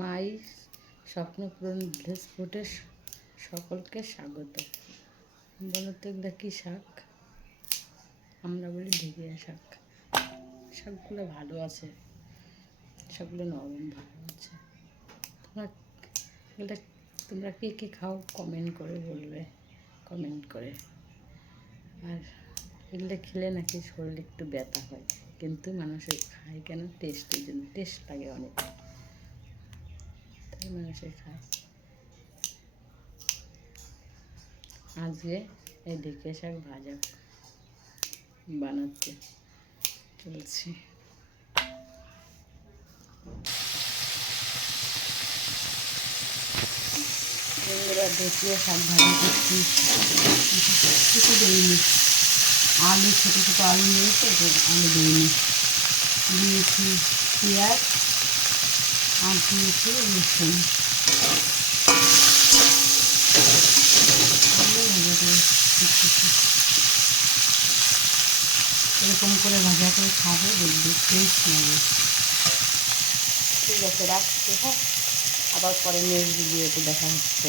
মাই স্বপ্নপূরণ village সকলকে স্বাগত। বলো তো এগুলো কী শাক? আমরা বলি ঢেঁড়িয়া শাক। শাকগুলো ভালো আছে সবগুলো নরম ভালো আছে। তোমরা, এগুলো তোমরা কে কে খাও কমেন্ট করে বলবে কমেন্ট করে। আর এগুলো খেলে নাকি শরীর একটু ব্যথা হয়, কিন্তু মানুষের খায় কেন? টেস্টের জন্য টেস্ট লাগে অনেক। আজকে এই ঢেকে শাক ভাজা বানাতে চলছি। কিছু আলু, ছোটো ছোটো আলু নিয়েছে আলু দিয়েছি পেঁয়াজ আর দিয়েছি রসুন। এরকম করে ভাজা করে খাবে, দেখবে টেস্ট লাগে ঠিক আছে, রাখছি হ্যাঁ আবার পরে নেক্সট ভিডিওতে দেখা হচ্ছে